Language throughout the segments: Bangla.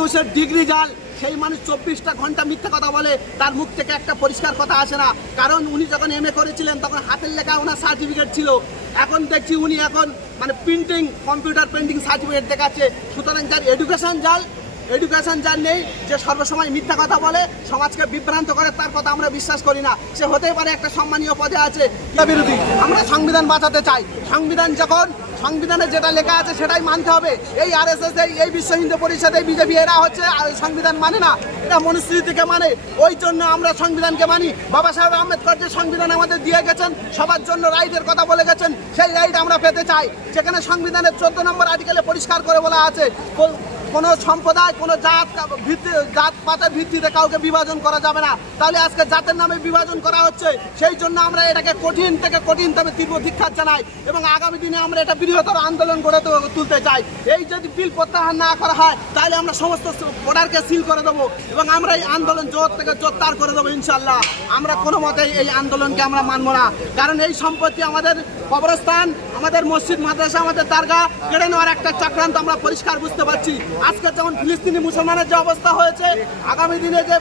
মানুষের ডিগ্রি জাল, সেই মানুষ চব্বিশটা ঘণ্টা মিথ্যা কথা বলে, তার মুখ থেকে একটা পরিষ্কার কথা আসে না। কারণ উনি যখন এম করেছিলেন, তখন হাতের লেখা ওনার সার্টিফিকেট ছিল। এখন দেখছি উনি এখন মানে প্রিন্টিং কম্পিউটার প্রিন্টিং সার্টিফিকেট দেখাচ্ছে। সুতরাং যার এডুকেশন জাল এডুকেশন যার নেই, যে সর্বসময় মিথ্যা কথা বলে, সমাজকে বিভ্রান্ত করে, তার কথা আমরা বিশ্বাস করি না। সে হতেই পারে একটা সম্মানীয় পদে আছে। বিরোধী আমরা সংবিধান বাঁচাতে চাই। সংবিধান যখন সংবিধানে যেটা লেখা আছে সেটাই মানতে হবে। এই আর এস এস এই বিশ্ব হিন্দু পরিষদ, এই বিজেপি, এরা হচ্ছে সংবিধান মানে না এরা মনুস্মৃতিকে মানে। ওই জন্য আমরা সংবিধানকে মানি। বাবা সাহেব আম্বেদকর যে সংবিধান আমাদের দিয়ে গেছেন, সবার জন্য রাইটের কথা বলে গেছেন, সেই রাইট আমরা পেতে চাই। যেখানে সংবিধানের চোদ্দ নম্বর আর্টিকেলে পরিষ্কার করে বলা আছে কোনো সম্প্রদায়, কোনো জাত, ভিত্তি, জাত পাতের ভিত্তিতে কাউকে বিভাজন করা যাবে না। তাহলে আজকে জাতের নামে বিভাজন করা হচ্ছে, সেই জন্য আমরা এটাকে কঠিন থেকে কঠিনতম তীব্র ধিক্ষার জানাই এবং আগামী দিনে আমরা এটা বৃহত্তর আন্দোলন গড়ে তুলতে চাই। এই যদি বিল প্রত্যাহার না করা হয়, তাহলে আমরা সমস্ত বর্ডারকে সিল করে দেবো এবং আমরা এই আন্দোলন জোর থেকে জোরদার করে দেবো ইনশাল্লাহ আমরা কোনো মতেই এই আন্দোলনকে আমরা মানবো না। কারণ এই সম্পত্তি আমাদের কবরস্থান, আমাদের মসজিদ, মাদ্রাসা, আমাদের দারগা কেড়ে নেওয়ার একটা চক্রান্ত আমরা পরিষ্কার বুঝতে পারছি। আজকে যেমন ফিলিস্তিনি মুসলমানের যে অবস্থা হয়েছে, আগামী দিনে যে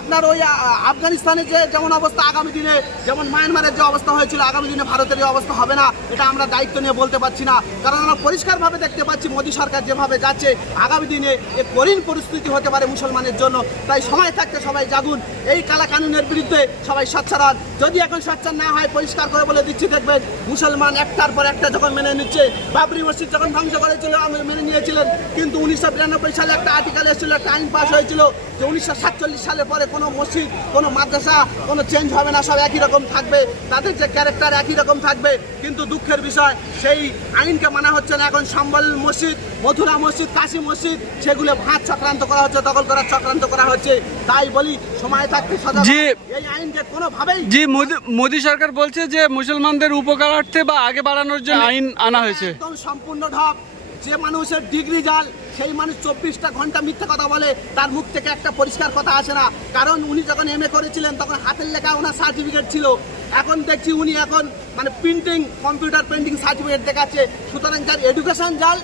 আপনার ওই আফগানিস্তানে যে যেমন অবস্থা আগামী দিনে, যেমন মায়ানমারের যে অবস্থা হয়েছিল, আগামী দিনে ভারতের এই অবস্থা হবে না, এটা আমরা দায়িত্ব নিয়ে বলতে পারছি না। কারণ আমরা পরিষ্কারভাবে দেখতে পাচ্ছি, মোদী সরকার যেভাবে যাচ্ছে, আগামী দিনে এ কঠিন পরিস্থিতি হতে পারে মুসলমানের জন্য। তাই সময় থাকতে সবাই জাগুন, এই কালা কানুনের বিরুদ্ধে সবাই সোচ্চার হন যদি এখন সোচ্চার না হয়, পরিষ্কার করে বলে দিচ্ছি, দেখবেন মুসলমান একটার পর একটা যখন মেনে নিচ্ছে বাবরি মসজিদ যখন ধ্বংস করেছিল আমি মেনে নিয়েছিলেন। কিন্তু উনিশশো বিরানব্বই সালে একটা আর্টিকেল এসেছিল একটা আইন পাস হয়েছিল যে উনিশশো সাতচল্লিশ সালে পরে কোনো মসজিদ কোনো মাদ্রাসা কোনো চেঞ্জ হবে না সব একই রকম থাকবে। তাদের যে ক্যারেক্টার একই রকম থাকবে। কিন্তু দুঃখের বিষয় সেই আইনকে মানা হচ্ছে না। এখন সম্বল মসজিদ মথুরা মসজিদ কাশী মসজিদ সেগুলো ভাঁজ চক্রান্ত করা হচ্ছে দখল করার চক্রান্ত করা হচ্ছে। তাই বলি সময় থাকতে। হন। এই আইনকে কোনোভাবেই জি মোদী মোদি সরকার বলছে যে মুসলমানদের উপকারার্থে বা আগে বাড়ানোর জন্য আইন আনা হয়েছে? একদম সম্পূর্ণ ঢপ। যে মানুষের ডিগ্রি জাল সেই মানুষ চব্বিশটা ঘণ্টা মিথ্যা কথা বলে তার মুখ থেকে একটা পরিষ্কার কথা আসে না। কারণ উনি যখন এম এ করেছিলেন তখন হাতের লেখা ওনার সার্টিফিকেট ছিল। এখন দেখছি উনি এখন মানে প্রিন্টিং কম্পিউটার প্রিন্টিং সার্টিফিকেট দেখাচ্ছে। সুতরাং যার এডুকেশন জাল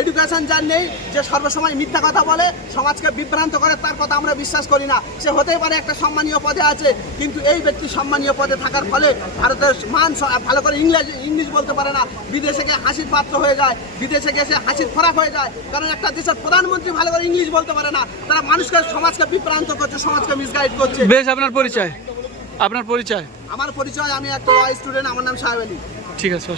এডুকেশন যার নেই যে সর্বসময় মিথ্যা কথা বলে সমাজকে বিভ্রান্ত করে তার কথা আমরা বিশ্বাস করি না। সে হতেই পারে একটা সম্মানীয় পদে আছে কিন্তু এই ব্যক্তি সম্মানীয় পদে থাকার ফলে ভারতের মান ভালো করে ইংরেজি ইংলিশ বলতে পারে না। বিদেশে গিয়ে হাসির পাত্র হয়ে যায় বিদেশে গিয়ে সে হাসির খোরাক হয়ে যায়। কারণ একটা দেশের প্রধানমন্ত্রী ভালো করে ইংলিশ বলতে পারে না তারা মানুষকে সমাজকে বিভ্রান্ত করছে সমাজকে মিসগাইড করছে। বেশ আপনার পরিচয়। আপনার পরিচয়। আমার পরিচয় আমি একটা স্টুডেন্ট আমার নাম সাহেব আলী। ঠিক আছে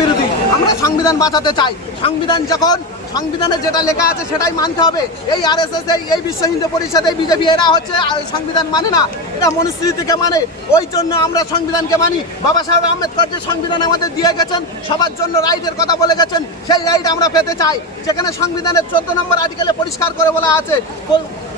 বিরোধী। আমরা সংবিধান বাঁচাতে চাই। সংবিধান যখন, সংবিধানে যেটা লেখা আছে সেটাই মানতে হবে। এই আর এস এস এই বিশ্ব হিন্দু পরিষদ এই বিজেপি এরা হচ্ছে সংবিধান মানে না এরা মনুস্মৃতিকে মানে। ওই জন্য আমরা সংবিধানকে মানি। বাবা সাহেব আম্বেদকর যে সংবিধান আমাদের দিয়ে গেছেন, সবার জন্য রাইটের কথা বলে গেছেন, সেই রাইট আমরা পেতে চাই। যেখানে সংবিধানের চোদ্দ নম্বর আর্টিকেলে পরিষ্কার করে বলা আছে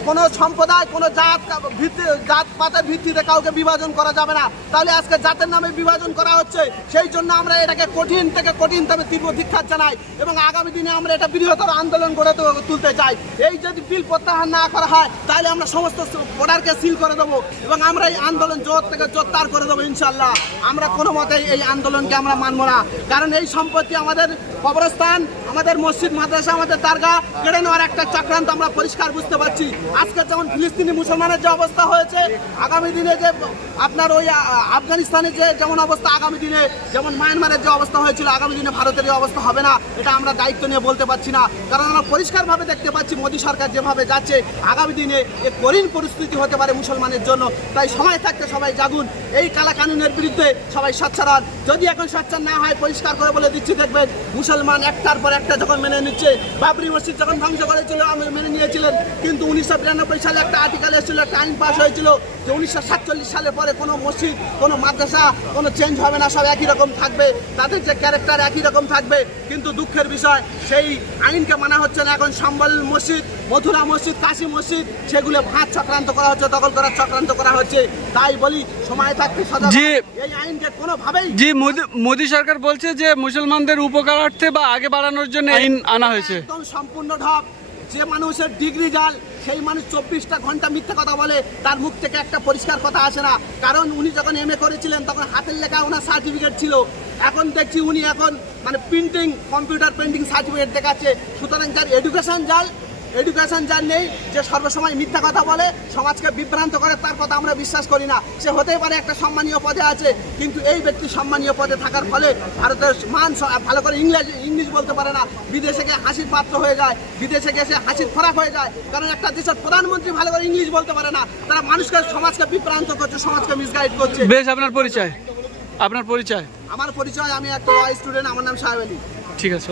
কোনো সম্প্রদায়, কোনো জাত, ভিত্তি, জাত পাতের ভিত্তিতে কাউকে বিভাজন করা যাবে না। তাহলে আজকে জাতের নামে বিভাজন করা হচ্ছে, সেই জন্য আমরা এটাকে কঠিন থেকে কঠিনতম তীব্র ধিক্ষার জানাই এবং আগামী দিনে আমরা এটা বৃহত্তর আন্দোলন গড়ে তুলতে চাই। এই যদি বিল প্রত্যাহার না করা হয়, তাহলে আমরা সমস্ত বর্ডারকে সিল করে দেবো এবং আমরা এই আন্দোলন জোর থেকে জোরদার করে দেবো ইনশাল্লাহ আমরা কোনো মতেই এই আন্দোলনকে আমরা মানবো না। কারণ এই সম্পত্তি আমাদের কবরস্থান, আমাদের মসজিদ, মাদ্রাসা, আমাদের দারগা কেড়ে নেওয়ার একটা চক্রান্ত আমরা পরিষ্কার বুঝতে পারছি। আজকে যেমন ফিলিস্তিনি মুসলমানের যে অবস্থা হয়েছে, আগামী দিনে যে আপনার ওই আফগানিস্তানে যে যেমন অবস্থা আগামী দিনে, যেমন মায়ানমারের যে অবস্থা হয়েছিল, আগামী দিনে ভারতের এই অবস্থা হবে না, এটা আমরা দায়িত্ব নিয়ে বলতে পারছি না। কারণ আমরা পরিষ্কারভাবে দেখতে পাচ্ছি, মোদী সরকার যেভাবে যাচ্ছে, আগামী দিনে এ কঠিন পরিস্থিতি হতে পারে মুসলমানের জন্য। তাই সময় থাকতে সবাই জাগুন, এই কালা কানুনের বিরুদ্ধে সবাই সোচ্চার হন। যদি এখন সোচ্চার না হয়, পরিষ্কার করে বলে দিচ্ছি, দেখবেন মুসলমান একটার পর একটা যখন মেনে নিচ্ছে, বাবরি মসজিদ যখন ধ্বংস করেছিল আমি মেনে নিয়েছিলেন। কিন্তু উনিশশো বিরানব্বই সালে একটা আর্টিকেল এসেছিল, একটা আইন পাস হয়েছিল যে উনিশশো সাতচল্লিশ সালে পরে কোনো মসজিদ, কোনো মাদ্রাসা, কোনো চেঞ্জ হবে না, সব একই রকম থাকবে। তাদের যে ক্যারেক্টার একই রকম থাকবে। কিন্তু দুঃখের বিষয়, সেই আইনকে মানা হচ্ছে না। এখন সম্বল মসজিদ, মথুরা মসজিদ, কাশী মসজিদ, সেগুলো ভাঁজ চক্রান্ত করা হচ্ছে, দখল করার চক্রান্ত করা হচ্ছে। তাই বলি জি। হন। এই আইনকে কোনোভাবেই জি মোদি- মোদি সরকার বলছে যে মুসলমানদের উপকারার্থে বা আগে বাড়ানোর জন্য আইন আনা হয়েছে। একদম সম্পূর্ণ ঢপ। যে মানুষের ডিগ্রি জাল সেই মানুষ চব্বিশটা ঘণ্টা মিথ্যা কথা বলে তার মুখ থেকে একটা পরিষ্কার কথা আসে না। কারণ উনি যখন এম এ করেছিলেন তখন হাতের লেখা ওনার সার্টিফিকেট ছিল। এখন দেখছি উনি এখন মানে প্রিন্টিং কম্পিউটার প্রিন্টিং সার্টিফিকেট দেখাচ্ছে। সুতরাং যার এডুকেশন জাল এডুকেশন যার নেই যে সর্বসময় মিথ্যা কথা বলে সমাজকে বিভ্রান্ত করে তার কথা আমরা বিশ্বাস করি না। সে হতেই পারে একটা সম্মানীয় পদে আছে কিন্তু এই ব্যক্তি সম্মানীয় পদে থাকার ফলে ভারতের মান ভালো করে ইংরেজি ইংলিশ বলতে পারে না। বিদেশে গিয়ে হাসির পাত্র হয়ে যায় বিদেশে গিয়ে সে হাসির খোরাক হয়ে যায়। কারণ একটা দেশের প্রধানমন্ত্রী ভালো করে ইংলিশ বলতে পারে না তারা মানুষকে সমাজকে বিভ্রান্ত করছে সমাজকে মিসগাইড করছে। বেশ আপনার পরিচয়। আপনার পরিচয়। আমার পরিচয় আমি একটা ল স্টুডেন্ট আমার নাম সাহেব আলী। ঠিক আছে